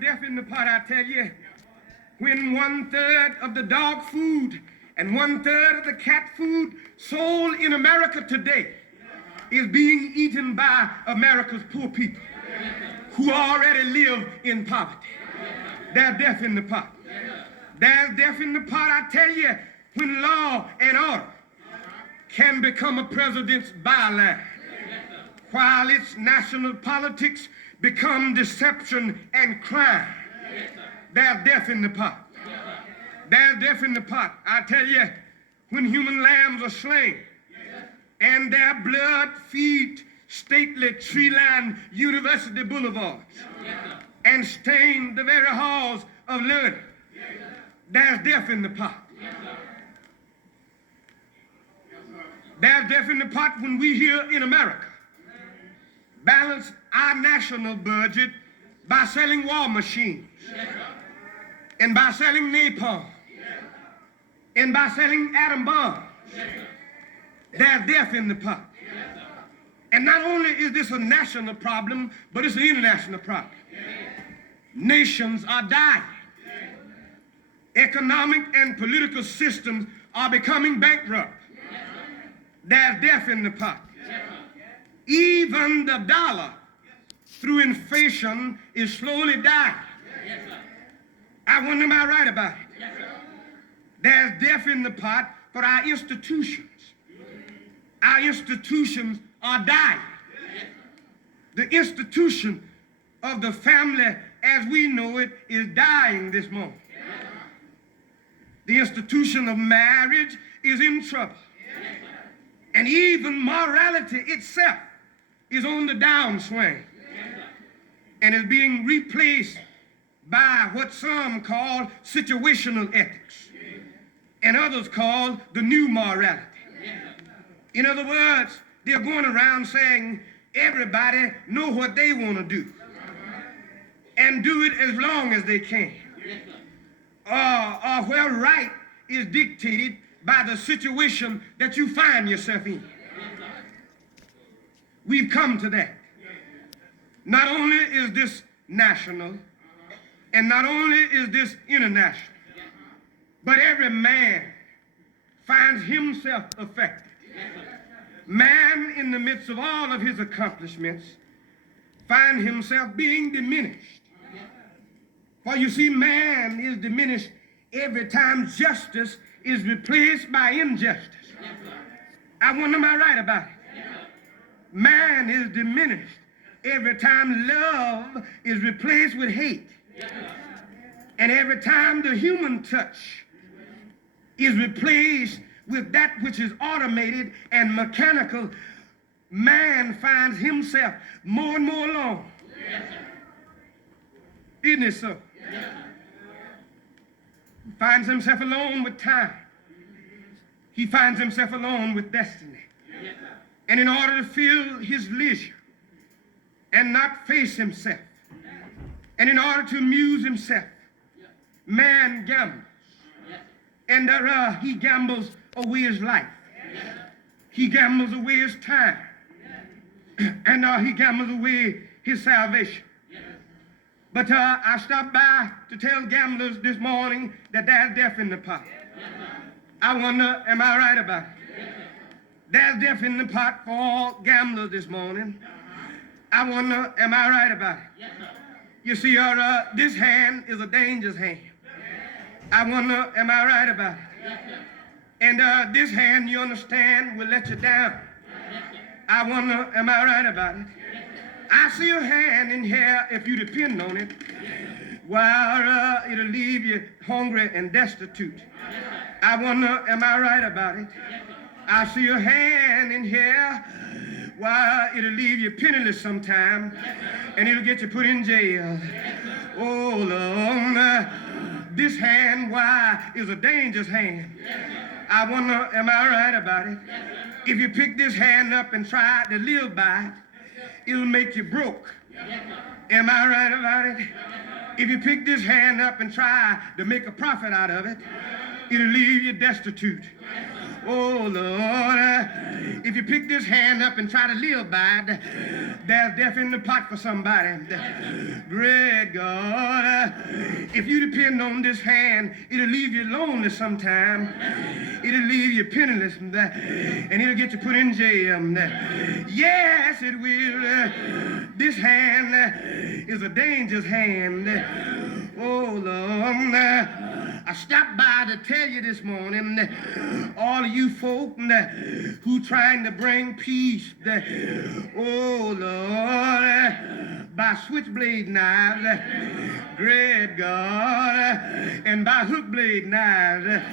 There's death in the pot, I tell you. When 1/3 of the dog food and 1/3 of the cat food sold in America today is being eaten by America's poor people who already live in poverty. There's death in the pot. There's death in the pot, I tell you, when law and order can become a president's byline, while its national politics become deception and crime. There's death in the pot. There's death in the pot. I tell you, when human lambs are slain and their blood feeds stately tree-lined university boulevards and stain the very halls of learning, there's death in the pot. There's death in the pot when we here in America balance our national budget by selling war machines and by selling napalm and by selling atom bombs. There's death in the pot. And not only is this a national problem, but it's an international problem. Nations are dying. Economic and political systems are becoming bankrupt. There's death in the pot. Even the dollar, through inflation, is slowly dying. I wonder, am I right about it? There's death in the pot for our institutions. Our institutions are dying. The institution of the family as we know it is dying this moment. The institution of marriage is in trouble. And even morality itself is on the downswing and is being replaced by what some call situational ethics and others call the new morality. In other words, they're going around saying everybody know what they want to do and do it as long as they can. Or where right is dictated by the situation that you find yourself in. We've come to that. Not only is this national, and not only is this international, but every man finds himself affected. Man, in the midst of all of his accomplishments, finds himself being diminished. For you see, man is diminished every time justice is replaced by injustice. I wonder, am I right about it? Man is diminished every time love is replaced with hate. And every time the human touch is replaced with that which is automated and mechanical, man finds himself more and more alone. Isn't it so? He finds himself alone with time. He finds himself alone with destiny. And in order to fill his leisure and not face himself, and in order to amuse himself, man gambles. And he gambles away his life. He gambles away his time. And he gambles away his salvation. But I stopped by to tell gamblers this morning that there's death in the pot. I wonder, am I right about it? There's death in the pot for all gamblers this morning. I wonder, am I right about it? You see, this hand is a dangerous hand. I wonder, am I right about it? And this hand, you understand, will let you down. I wonder, am I right about it? I see a hand in here, if you depend on it, while it'll leave you hungry and destitute. I wonder, am I right about it? I see a hand in here, while it'll leave you penniless sometime, and it'll get you put in jail. Oh, Lord, this hand, why, is a dangerous hand. I wonder, am I right about it? If you pick this hand up and try to live by it, it'll make you broke. Am I right about it? If you pick this hand up and try to make a profit out of it, it'll leave you destitute. Oh, Lord, if you pick this hand up and try to live by it, there's death in the pot for somebody. Great God, if you depend on this hand, it'll leave you lonely sometime. It'll leave you penniless, and it'll get you put in jail. Yes, it will. This hand is a dangerous hand. Oh, Lord, I stopped by to tell you this morning, all of you folk who trying to bring peace, oh, Lord, by switchblade knives, great God, and by hook blade knives,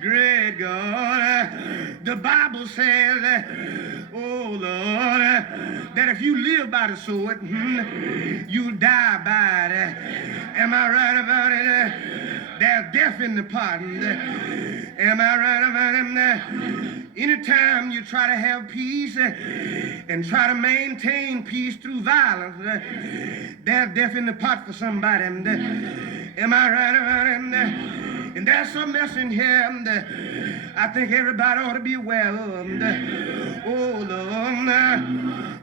great God. The Bible says, oh, Lord, that if you live by the sword, you'll die by it. Am I right about it? There's death in the pardon. Am I right about it? Anytime you try to have peace and try to maintain peace through violence, there's death in the pot for somebody. Am I right about it? And there's some mess in here I think everybody ought to be aware of. Oh, Lord,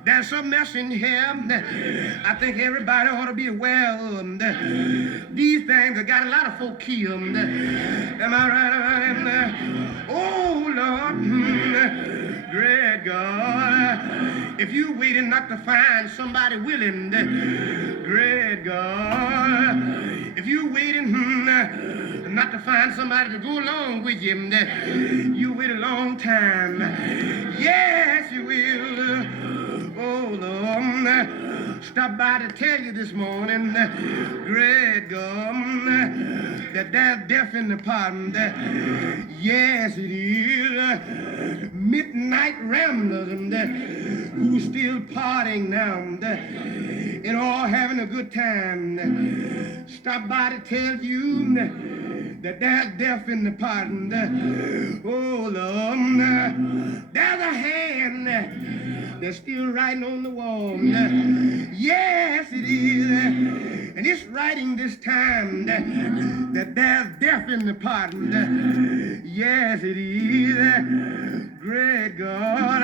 there's some mess in here I think everybody ought to be aware of. These things have got a lot of folk killed. Am I right about it? Oh, Lord, great God, if you waiting not to find somebody willing, great God, if you waiting not to find somebody to go along with you, you wait a long time. Yes, you will. Oh, Lord, stop by to tell you this morning, great God, that there's death in the pardon. Yes, it is. Midnight ramblers who's still partying now and all having a good time. Stop by to tell you that there's death in the pardon. Oh, Lord, there's a hand that's still writing on the wall. Yes, it is. And it's writing this time that there's death in the pardon. Yes, it is. Great God.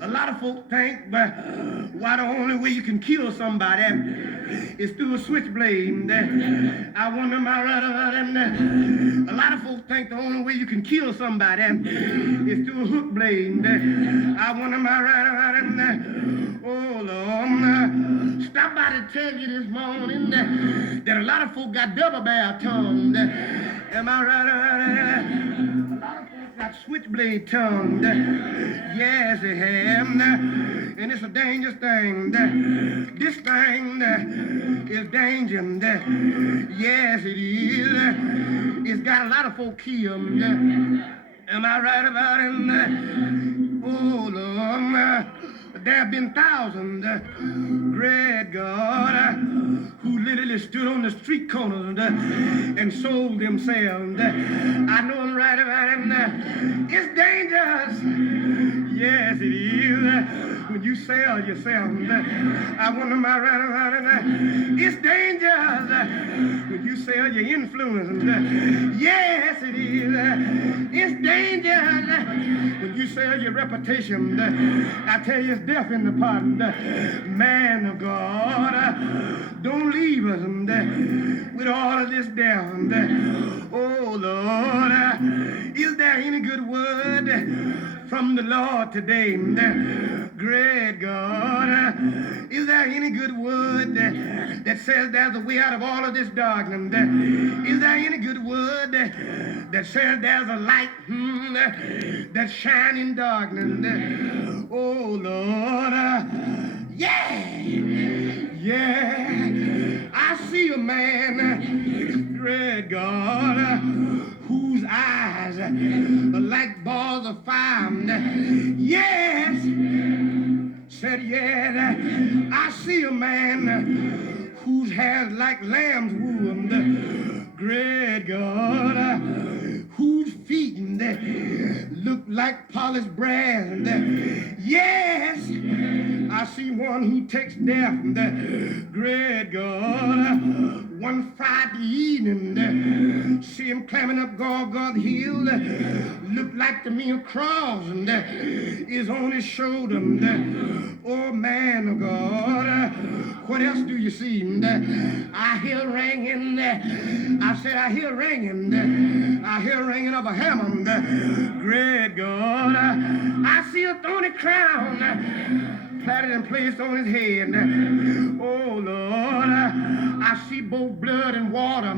A lot of folk think, why the only way you can kill somebody is through a switchblade. I wonder, am I right about it? A lot of folk think the only way you can kill somebody is through a hook blade. I wonder, am I right about it? Oh, Lord, stop by to tell you this morning that a lot of folk got double barrel tongue. Am I right about it? A lot of folk got switchblade tongue. Yes, they have. And it's a dangerous thing. This thing is danger. Yes, it is. It's got a lot of folk killed. Am I right about it? Oh, Lord, there have been thousands, great God, who literally stood on the street corners and sold themselves. I know I'm right about it. It's dangerous. Yes, it is. When you sell yourself, I wonder, am I right about it? It's dangerous when you sell your influence. Yes, it is. It's dangerous when you sell your reputation. I tell you, it's death in the pardon. Man of God, don't leave us with all of this death. Oh, Lord, is there any good word from the Lord today? Great God, is there any good word that says there's a way out of all of this darkness? Is there any good word that says there's a light that shines in darkness? Oh, Lord, yeah, I see a man, great God, whose eyes are like balls of fire. Yes, said yes, I see a man whose hair's like lamb's wool. Great God, whose feet look like polished brass. Yes, I see one who takes death, great God. One Friday evening, see him climbing up Golgotha Hill, look like to me a cross is on his shoulder. Oh man of God, what else do you see? I hear ringing, I said I hear ringing, I hear ringing of a hammer, great God. I see a thorny crown platted and placed on his head. Oh Lord, I see both blood and water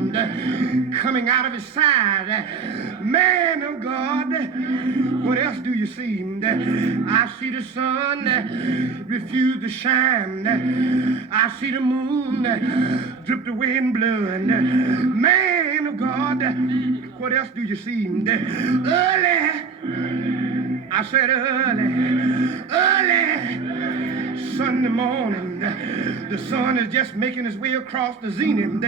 coming out of his side. Man of God, what else do you see? I see the sun refuse to shine. I see the moon dripped away in blood. Man of God, what else do you see? Early, I said early Sunday morning, the sun is just making its way across the zenith.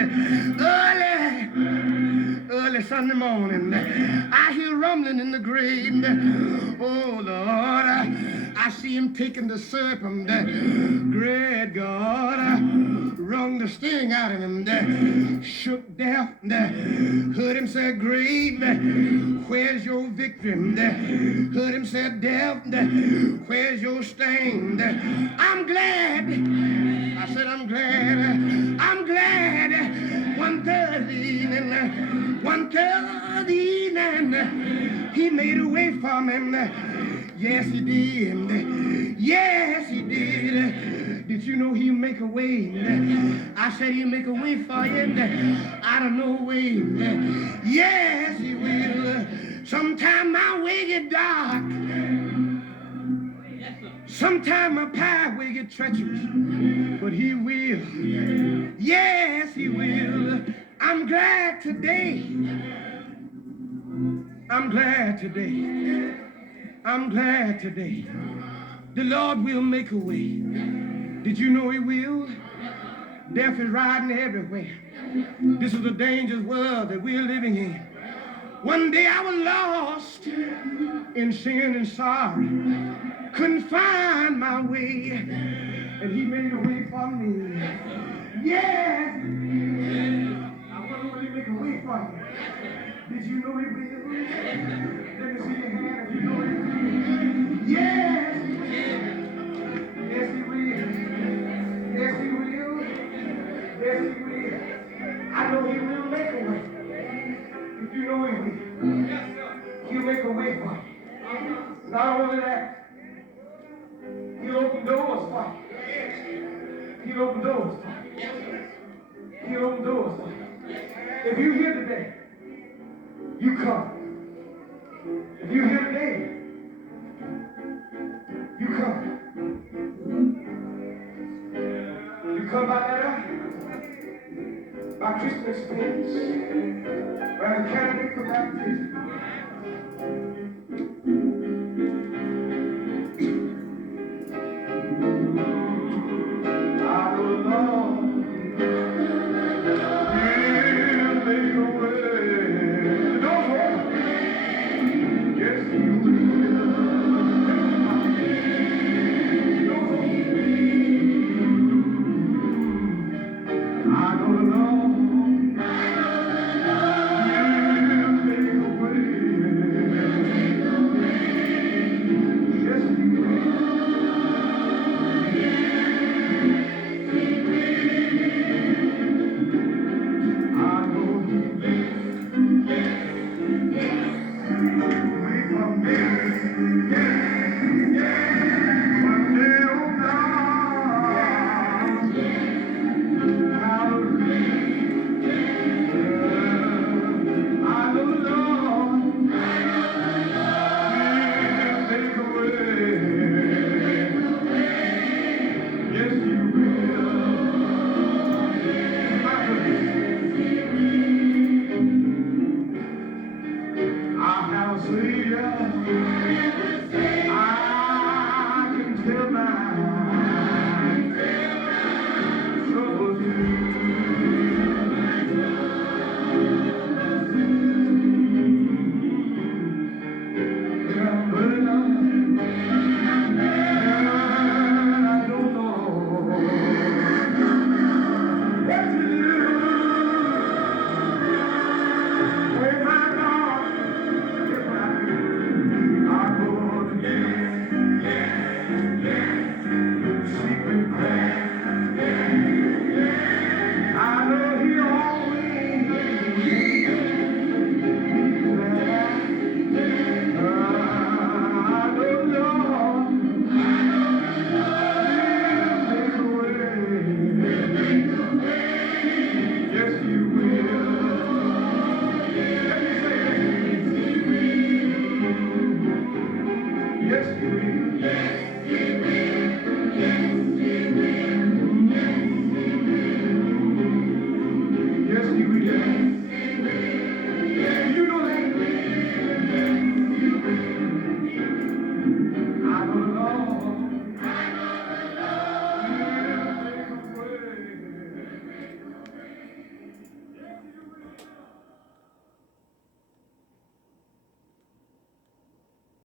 Early Sunday morning, I hear rumbling in the grave. Oh Lord, I see him taking the serpent, great God, wrung the sting out of him, shook death, heard him say, grave, where's your victory? Heard him say, death, where's your sting? I'm glad, I said I'm glad, one Thursday evening, he made a way for me. Yes, he did. Yes, he did. Did you know he'll make a way? I said he'll make a way for you out of no way. Yes, he will. Sometime my way get dark. Sometime my pathway get treacherous. But he will. Yes, he will. I'm glad today. I'm glad today. I'm glad today. The Lord will make a way. Did you know he will? Death is riding everywhere. This is a dangerous world that we're living in. One day I was lost in sin and sorrow. Couldn't find my way. And he made a way for me. Yes! I wonder will he make a way for you. Did you know he will? Let me see your hand if you know he will. Yes! Yes, he will. Yes, he will. Yes, he will. I know he will make a way. If you know he will, he'll make a way for you. Not only that, he'll open doors for you. He'll open doors for you. He'll open doors for you. If you're here today, you come. If you're here today, you come. You come by letter, by Christian experience, by the candidate for baptism. I know the Lord will make a way. Don't worry. Yes, he will. Don't worry. I know the Lord will make a way. Yes.